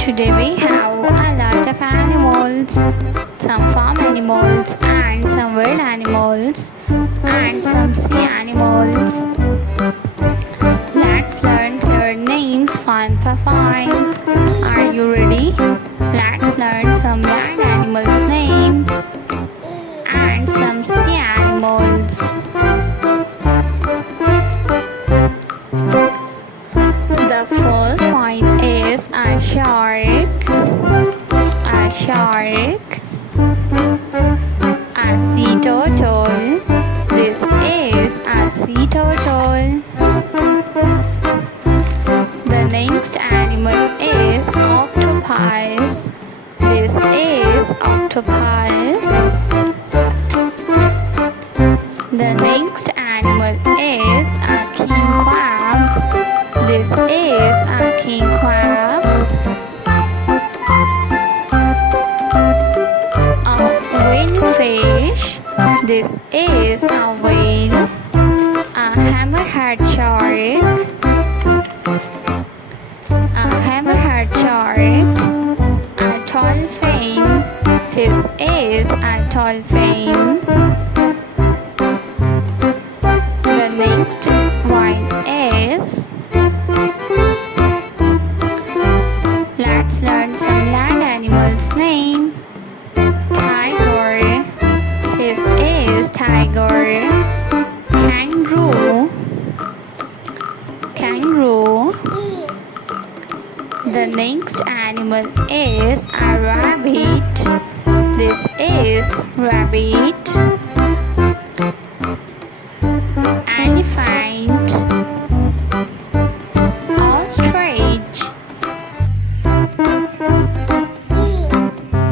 Today we have a lot of animals, some farm animals and some wild animals and some sea animals. Let's learn their names one by one. Are you ready? Let's learn some land animals' name and some sea animals. The first one is a shark, a sea turtle. This is a sea turtle. The next animal is octopus. This is octopus. The next animal is a king crab. This is a king crab. A whalefish. This is a whale. A hammerhead shark. A hammerhead shark. A dolphin. This is a dolphin. The next one is, let's learn some land animals' name. Tiger. This is tiger. Kangaroo. The next animal is a rabbit. This is rabbit. Elephant. Ostrich.